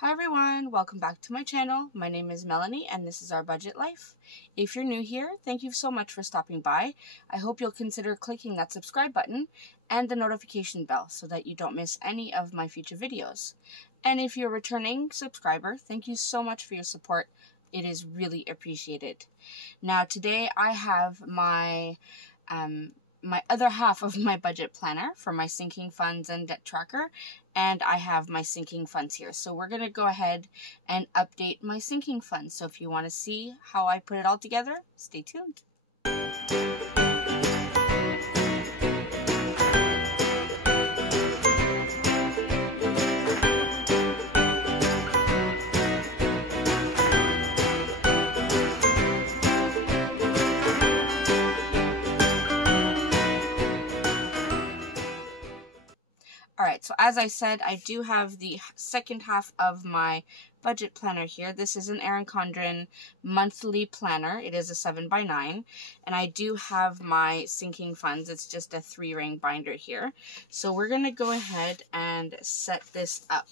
Hi everyone, welcome back to my channel. My name is Melanie and this is our budget life. If you're new here, thank you so much for stopping by. I hope you'll consider clicking that subscribe button and the notification bell so that you don't miss any of my future videos. And if you're a returning subscriber, thank you so much for your support. It is really appreciated. Now today I have my other half of my budget planner for my sinking funds and debt tracker, and I have my sinking funds here. So we're going to go ahead and update my sinking funds. So if you want to see how I put it all together, stay tuned. Alright, so as I said, I do have the second half of my budget planner here. This is an Erin Condren monthly planner. It is a 7x9, and I do have my sinking funds. It's just a 3-ring binder here. So we're going to go ahead and set this up.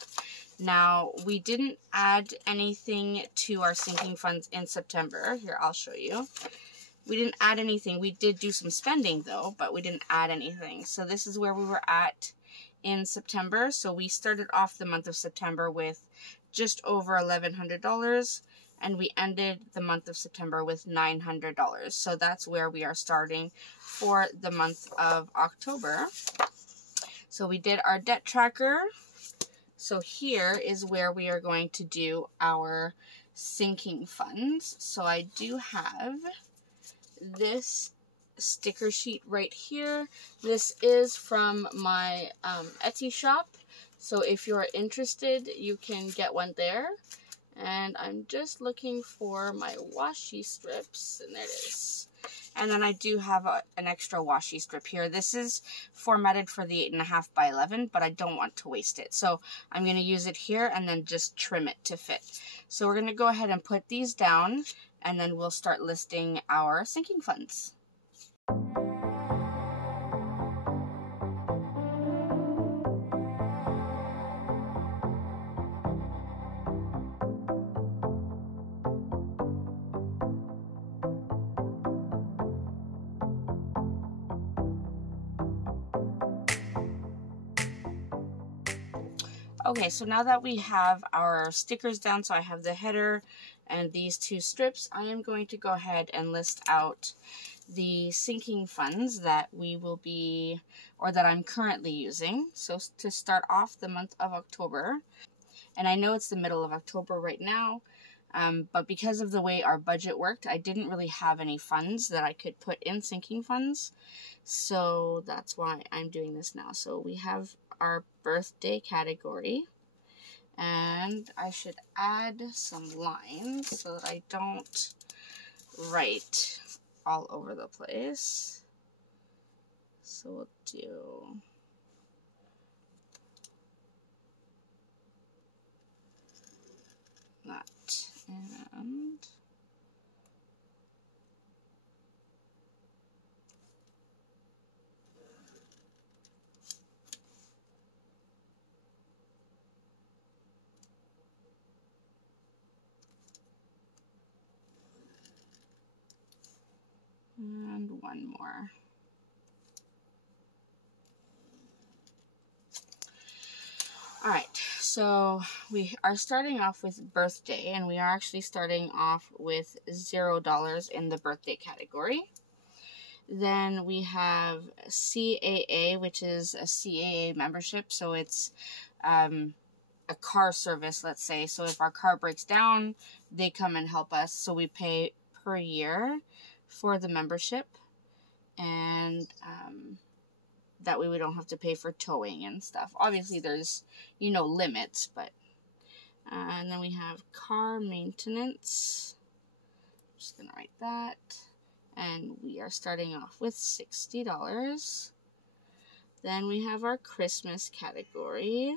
Now, we didn't add anything to our sinking funds in September. Here, I'll show you. We didn't add anything. We did do some spending though, but we didn't add anything. So this is where we were at in September. So we started off the month of September with just over $1,100, and we ended the month of September with $900. So that's where we are starting for the month of October. So we did our debt tracker. So here is where we are going to do our sinking funds. So I do have this sticker sheet right here. This is from my Etsy shop, so if you're interested you can get one there. And I'm just looking for my washi strips, and there it is. And then I do have an extra washi strip here. This is formatted for the 8.5 by 11, but I don't want to waste it, so I'm going to use it here and then just trim it to fit. So we're going to go ahead and put these down, and then we'll start listing our sinking funds. Okay, so now that we have our stickers down, so I have the header and these two strips, I am going to go ahead and list out the sinking funds that we will be, or that I'm currently using. So to start off the month of October, and I know it's the middle of October right now, but because of the way our budget worked, I didn't really have any funds that I could put in sinking funds. So that's why I'm doing this now. So we have our birthday category, and I should add some lines so that I don't write all over the place. So we'll do that, and one more. Alright, so we are starting off with birthday, and we are actually starting off with $0 in the birthday category. Then we have CAA, which is a CAA membership, so it's a car service, let's say. So if our car breaks down, they come and help us, so we pay per year for the membership, and that way we don't have to pay for towing and stuff. Obviously there's, you know, limits, but and then we have car maintenance. I'm just gonna write that, and we are starting off with $60. Then we have our Christmas category,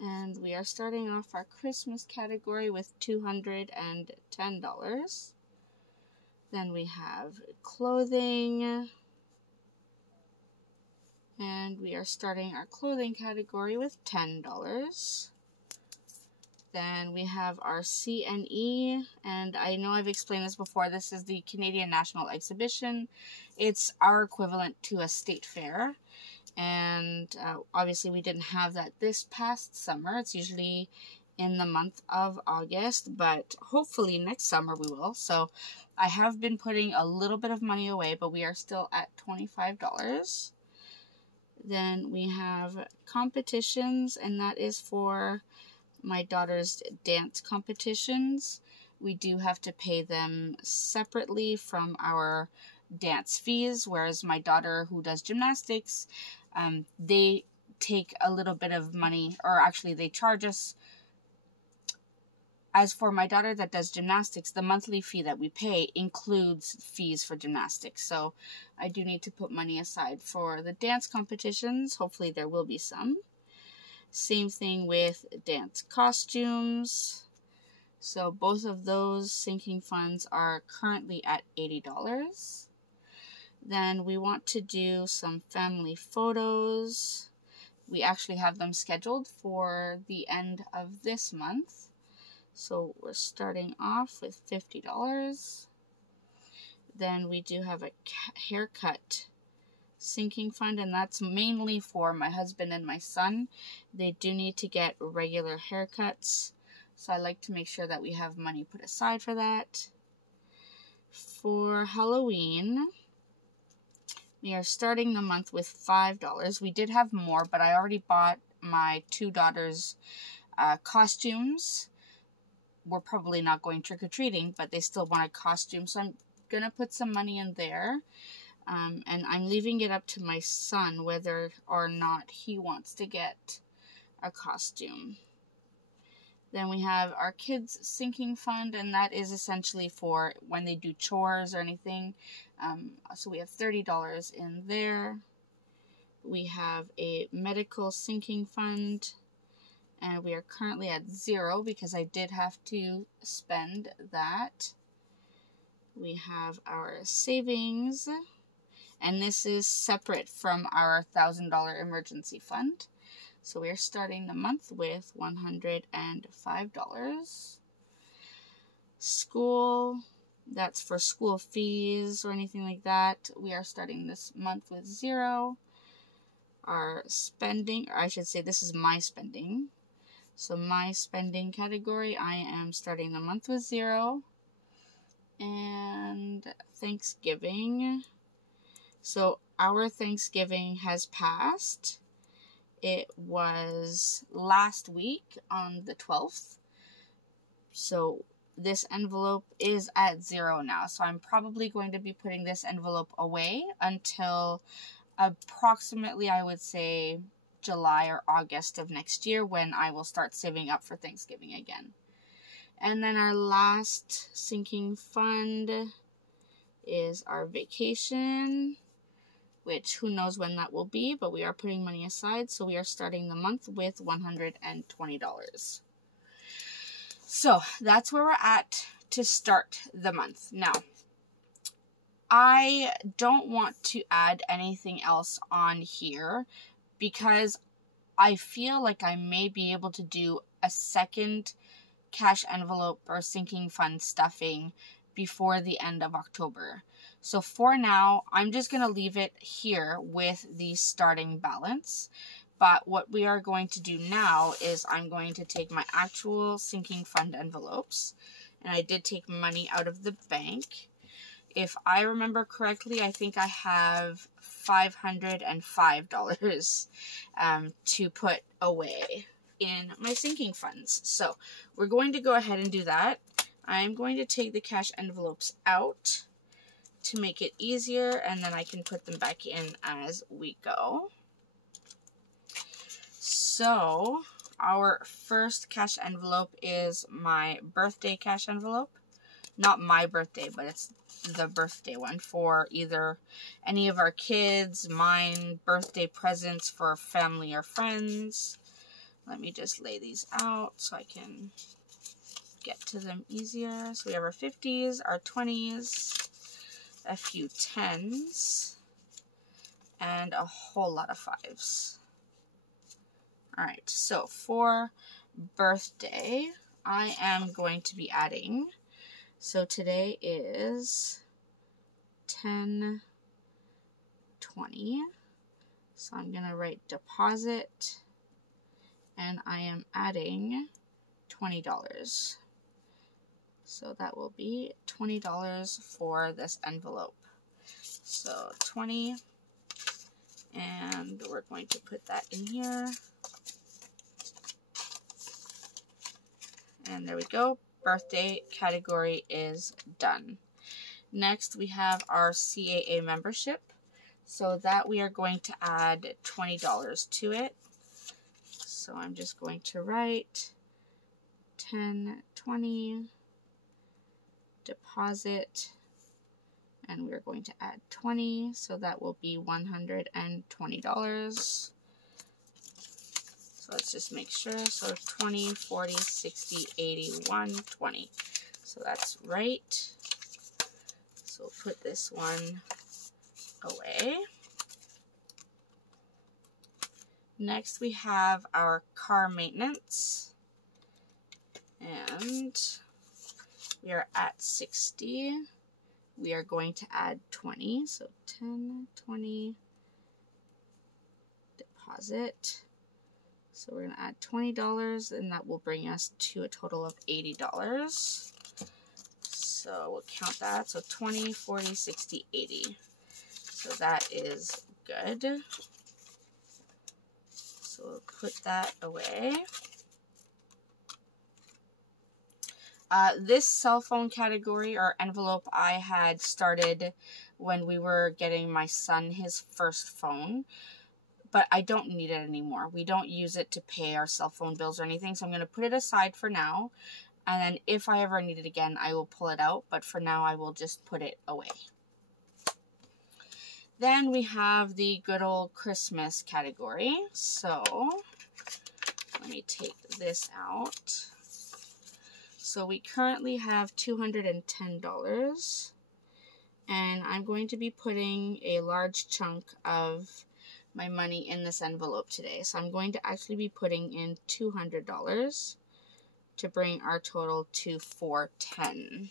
and we are starting off our Christmas category with $210. Then we have clothing, and we are starting our clothing category with $10. Then we have our CNE, and I know I've explained this before. This is the Canadian National Exhibition. It's our equivalent to a state fair, and obviously we didn't have that this past summer. It's usually in the month of August, but hopefully next summer we will. So I have been putting a little bit of money away, but we are still at $25. Then we have competitions, and that is for my daughter's dance competitions. We do have to pay them separately from our dance fees, whereas my daughter who does gymnastics, they take a little bit of money, or actually they charge us. As for my daughter that does gymnastics, the monthly fee that we pay includes fees for gymnastics. So I do need to put money aside for the dance competitions. Hopefully there will be some. Same thing with dance costumes. So both of those sinking funds are currently at $80. Then we want to do some family photos. We actually have them scheduled for the end of this month. So we're starting off with $50. Then we do have a haircut sinking fund, and that's mainly for my husband and my son. They do need to get regular haircuts, so I like to make sure that we have money put aside for that. For Halloween, we are starting the month with $5. We did have more, but I already bought my two daughters' costumes. We're probably not going trick-or-treating, but they still want a costume, so I'm gonna put some money in there. And I'm leaving it up to my son whether or not he wants to get a costume. Then we have our kids' sinking fund, and that is essentially for when they do chores or anything. So we have $30 in there. We have a medical sinking fund, and we are currently at $0 because I did have to spend that. We have our savings, and this is separate from our $1,000 emergency fund. So we are starting the month with $105. School, that's for school fees or anything like that. We are starting this month with $0. Our spending, or I should say this is my spending. So my spending category, I am starting the month with $0. And Thanksgiving. So our Thanksgiving has passed. It was last week on the 12th. So this envelope is at $0 now. So I'm probably going to be putting this envelope away until approximately, I would say, July or August of next year, when I will start saving up for Thanksgiving again. And then our last sinking fund is our vacation, which who knows when that will be, but we are putting money aside. So we are starting the month with $120. So that's where we're at to start the month. Now, I don't want to add anything else on here because I feel like I may be able to do a second cash envelope or sinking fund stuffing before the end of October. So for now, I'm just going to leave it here with the starting balance. But what we are going to do now is I'm going to take my actual sinking fund envelopes, and I did take money out of the bank. If I remember correctly, I think I have $505 to put away in my sinking funds. So we're going to go ahead and do that. I'm going to take the cash envelopes out to make it easier, and then I can put them back in as we go. So our first cash envelope is my birthday cash envelope. Not my birthday, but it's the birthday one for either any of our kids, mine, birthday presents for family or friends. Let me just lay these out so I can get to them easier. So we have our 50s, our 20s, a few 10s, and a whole lot of 5s. Alright, so for birthday, I am going to be adding, so today is 10/20, so I'm going to write deposit, and I am adding $20. So that will be $20 for this envelope. So 20, and we're going to put that in here. And there we go. Birthday category is done. Next, we have our CAA membership. So that we are going to add $20 to it. So I'm just going to write 10/20 deposit, and we're going to add 20, so that will be $120. So let's just make sure. So 20, 40, 60, 80, 120. So that's right. So we'll put this one away. Next, we have our car maintenance, and we are at 60. We are going to add 20, so 10/20 deposit. So we're going to add $20, and that will bring us to a total of $80. So we'll count that. So 20, 40, 60, 80. So that is good. So we'll put that away. This cell phone category or envelope I had started when we were getting my son his first phone, but I don't need it anymore. We don't use it to pay our cell phone bills or anything, so I'm going to put it aside for now, and then if I ever need it again, I will pull it out, but for now I will just put it away. Then we have the good old Christmas category, so let me take this out. So we currently have $210, and I'm going to be putting a large chunk of my money in this envelope today. So I'm going to actually be putting in $200 to bring our total to $410.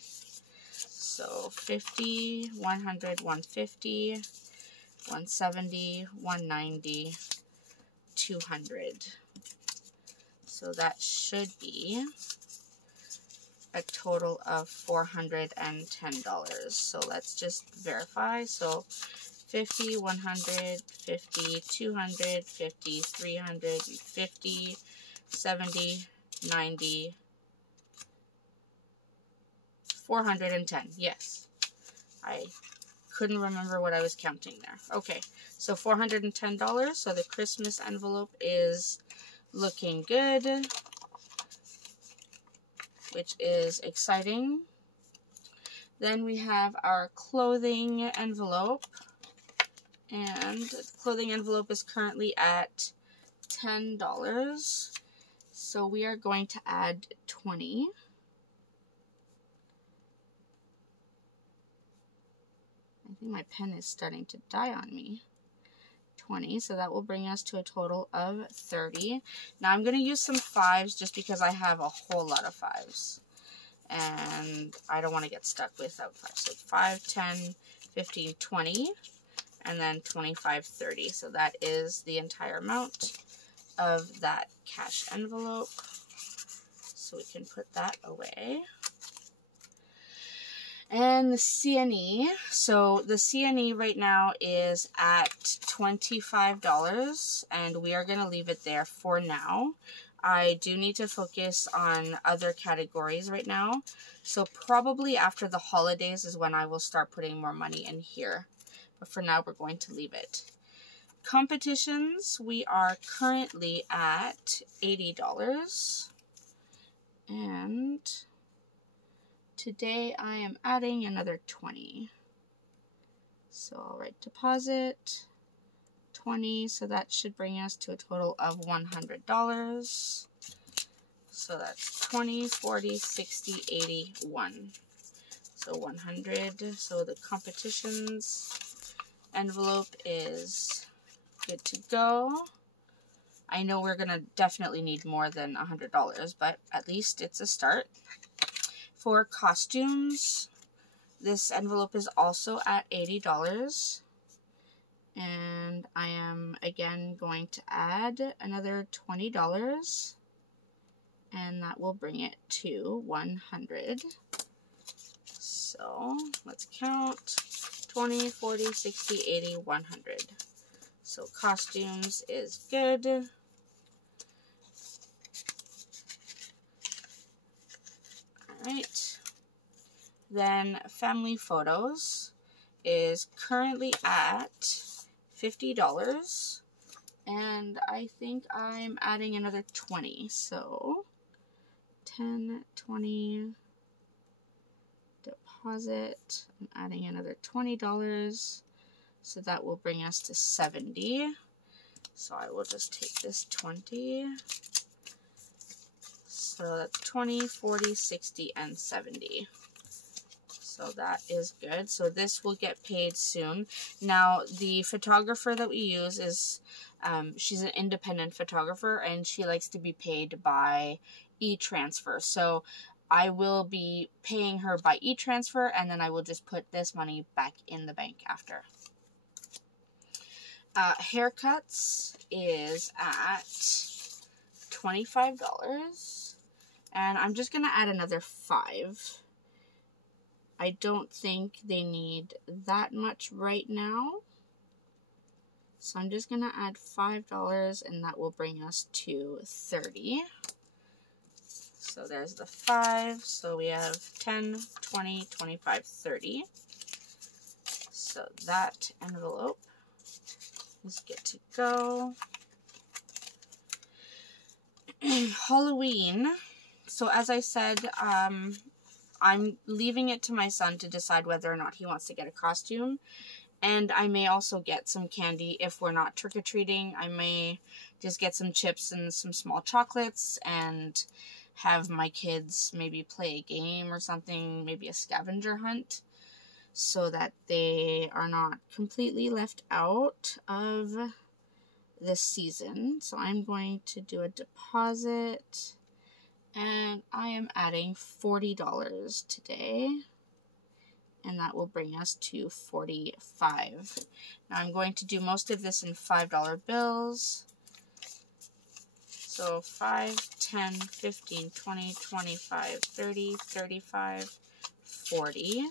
So 50, 100, 150, 170, 190, 200. So that should be a total of $410. So let's just verify. So 50, 100, 50, 200, 50, 300, 50, 70, 90, 410. Yes. I couldn't remember what I was counting there. Okay, so $410. So the Christmas envelope is looking good, which is exciting. Then we have our clothing envelope, and the clothing envelope is currently at $10. So we are going to add 20. I think my pen is starting to die on me. 20, so that will bring us to a total of 30. Now I'm going to use some 5s just because I have a whole lot of 5s. And I don't want to get stuck without 5. So 5, 10, 15, 20, and then 25, 30. So that is the entire amount of that cash envelope. So we can put that away. And the CNE, so the CNE right now is at $25, and we are going to leave it there for now. I do need to focus on other categories right now, so probably after the holidays is when I will start putting more money in here. But for now, we're going to leave it. Competitions, we are currently at $80, and today I am adding another 20. So I'll write deposit, 20, so that should bring us to a total of $100. So that's 20, 40, 60, 80, 1. So 100. So the competitions envelope is good to go. I know we're going to definitely need more than $100, but at least it's a start. For costumes, this envelope is also at $80. And I am again going to add another $20. And that will bring it to 100. So let's count. 20, 40, 60, 80, 100. So costumes is good. Alright. Then family photos is currently at $50. And I think I'm adding another 20. So 10, 20, deposit. I'm adding another $20. So that will bring us to 70. So I will just take this 20. So that's 20, 40, 60, and 70. So that is good. So this will get paid soon. Now, the photographer that we use is, she's an independent photographer, and she likes to be paid by e-transfer. So I will be paying her by e-transfer, and then I will just put this money back in the bank after. Haircuts is at $25, and I'm just going to add another 5. I don't think they need that much right now, so I'm just going to add $5, and that will bring us to 30. So there's the 5, so we have 10, 20, 25, 30. So that envelope is good to go. Halloween. So as I said, I'm leaving it to my son to decide whether or not he wants to get a costume. And I may also get some candy if we're not trick-or-treating. I may just get some chips and some small chocolates and have my kids maybe play a game or something, maybe a scavenger hunt, so that they are not completely left out of this season. So I'm going to do a deposit, and I am adding $40 today, and that will bring us to 45. Now I'm going to do most of this in $5 bills. So 5, 10, 15, 20, 25, 30, 35, 40.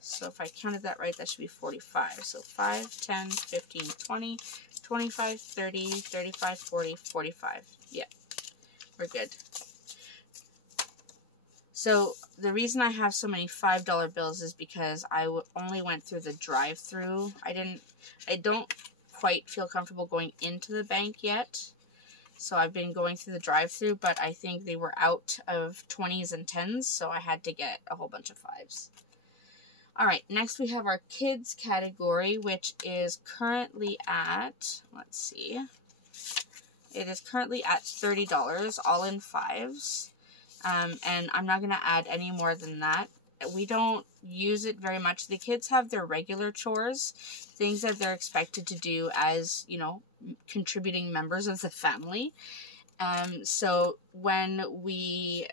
So if I counted that right, that should be 45. So 5, 10, 15, 20, 25, 30, 35, 40, 45. Yeah, we're good. So the reason I have so many $5 bills is because I only went through the drive-through. I don't quite feel comfortable going into the bank yet. So I've been going through the drive-through, but I think they were out of 20s and 10s, so I had to get a whole bunch of 5s. Alright, next we have our kids category, which is currently at, let's see, it is currently at $30, all in 5s. And I'm not going to add any more than that. We don't use it very much. The kids have their regular chores, things that they're expected to do as, you know, contributing members of the family. So when we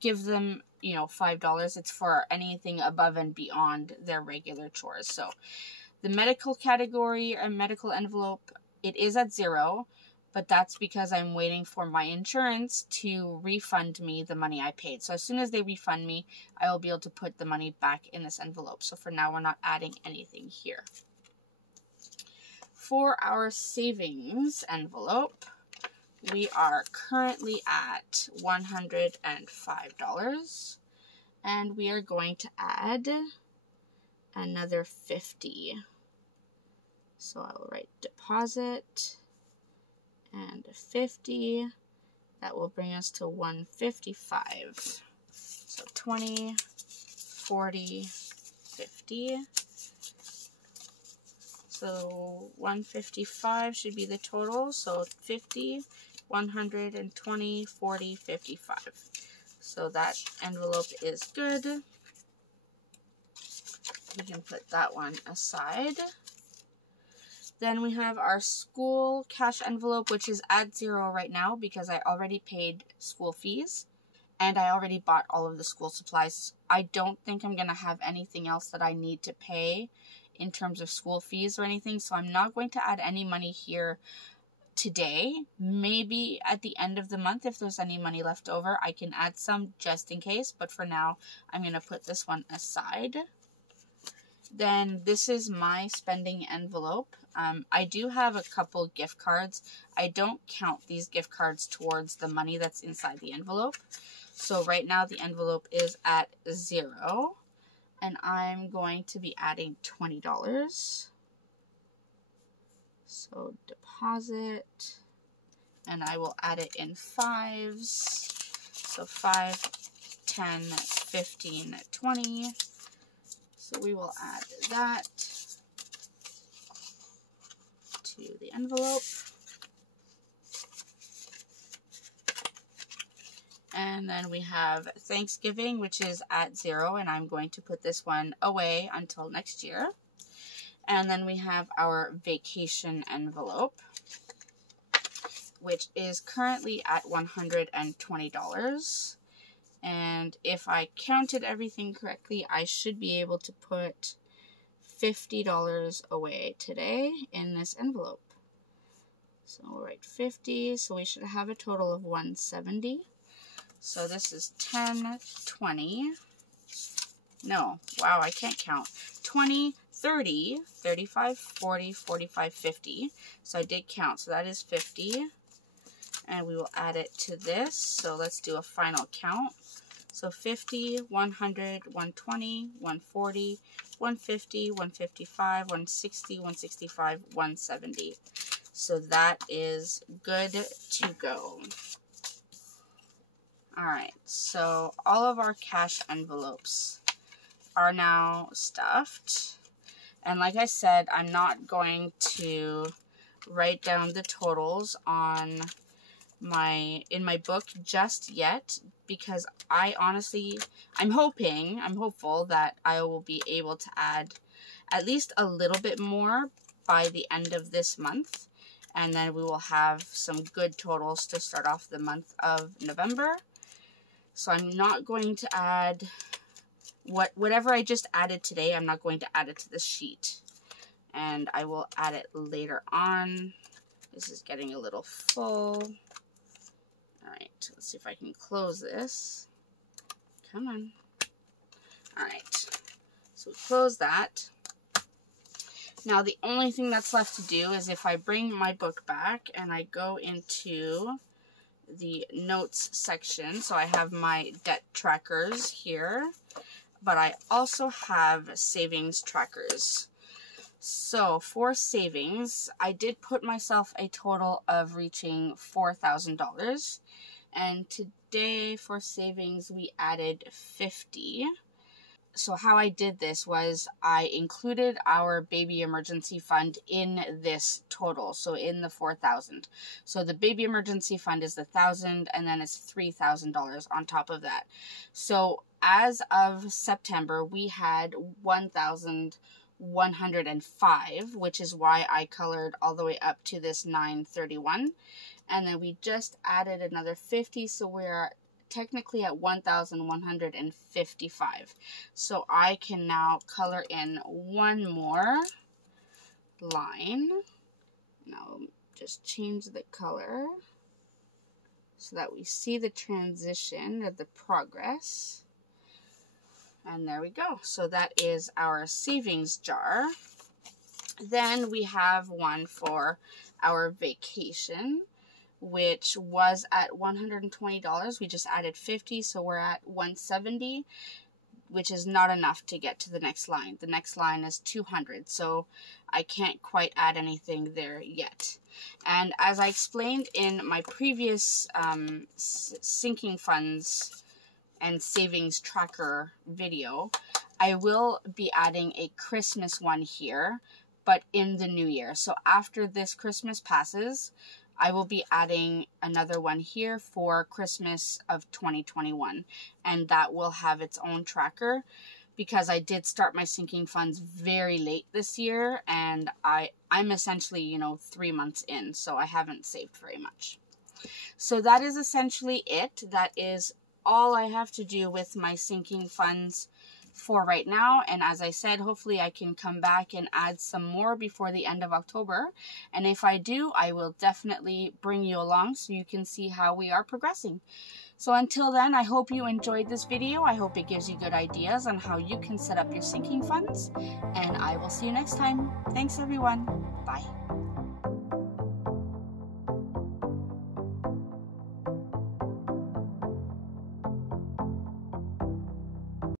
give them, you know, $5, it's for anything above and beyond their regular chores. So the medical category or medical envelope, it is at 0. But that's because I'm waiting for my insurance to refund me the money I paid. So as soon as they refund me, I will be able to put the money back in this envelope. So for now, we're not adding anything here. For our savings envelope, we are currently at $105. And we are going to add another 50. So I will write deposit and 50. That will bring us to 155. So 20, 40, 50. So 155 should be the total. So 50, 120, 40, 55. So that envelope is good. We can put that one aside. Then we have our school cash envelope, which is at 0 right now because I already paid school fees and I already bought all of the school supplies. I don't think I'm going to have anything else that I need to pay in terms of school fees or anything, so I'm not going to add any money here today. Maybe at the end of the month, if there's any money left over, I can add some just in case, but for now, I'm going to put this one aside. Then this is my spending envelope. I do have a couple gift cards. I don't count these gift cards towards the money that's inside the envelope. So right now the envelope is at 0, and I'm going to be adding $20. So deposit, and I will add it in 5s. So 5, 10, 15, 20. So we will add that to the envelope. And then we have Thanksgiving, which is at 0, and I'm going to put this one away until next year. And then we have our vacation envelope, which is currently at $120. And if I counted everything correctly, I should be able to put $50 away today in this envelope. So we'll write 50, so we should have a total of 170. So this is 10, 20. No, wow, I can't count. 20, 30, 35, 40, 45, 50. So I did count, so that is 50. And we will add it to this. So let's do a final count. So 50, 100, 120, 140, 150, 155, 160, 165, 170. So that is good to go. Alright, so all of our cash envelopes are now stuffed. And like I said, I'm not going to write down the totals in my book just yet, because I'm hopeful that I will be able to add at least a little bit more by the end of this month. And then we will have some good totals to start off the month of November. So I'm not going to add whatever I just added today, I'm not going to add it to this sheet. And I will add it later on. This is getting a little full. Alright, let's see if I can close this. Come on. Alright, so we close that. Now the only thing that's left to do is if I bring my book back and I go into the notes section. So I have my debt trackers here, but I also have savings trackers. So for savings, I did put myself a total of reaching $4,000. And today for savings, we added 50. So how I did this was I included our baby emergency fund in this total, so in the 4,000. So the baby emergency fund is the 1,000, and then it's $3,000 on top of that. So as of September, we had 1,105, which is why I colored all the way up to this 931. And then we just added another 50, so we're technically at 1,155. So I can now color in one more line. And I'll just change the color so that we see the transition of the progress. And there we go. So that is our savings jar. Then we have one for our vacation, which was at $120. We just added 50, so we're at 170, which is not enough to get to the next line. The next line is 200, so I can't quite add anything there yet. And as I explained in my previous sinking funds and savings tracker video, I will be adding a Christmas one here, but in the new year. So after this Christmas passes, I will be adding another one here for Christmas of 2021, and that will have its own tracker, because I did start my sinking funds very late this year, and I'm essentially, you know, 3 months in, so I haven't saved very much. So that is essentially it. That is all I have to do with my sinking funds for right now. And as I said, hopefully I can come back and add some more before the end of October. And if I do, I will definitely bring you along so you can see how we are progressing. So until then, I hope you enjoyed this video. I hope it gives you good ideas on how you can set up your sinking funds. And I will see you next time. Thanks everyone. Bye.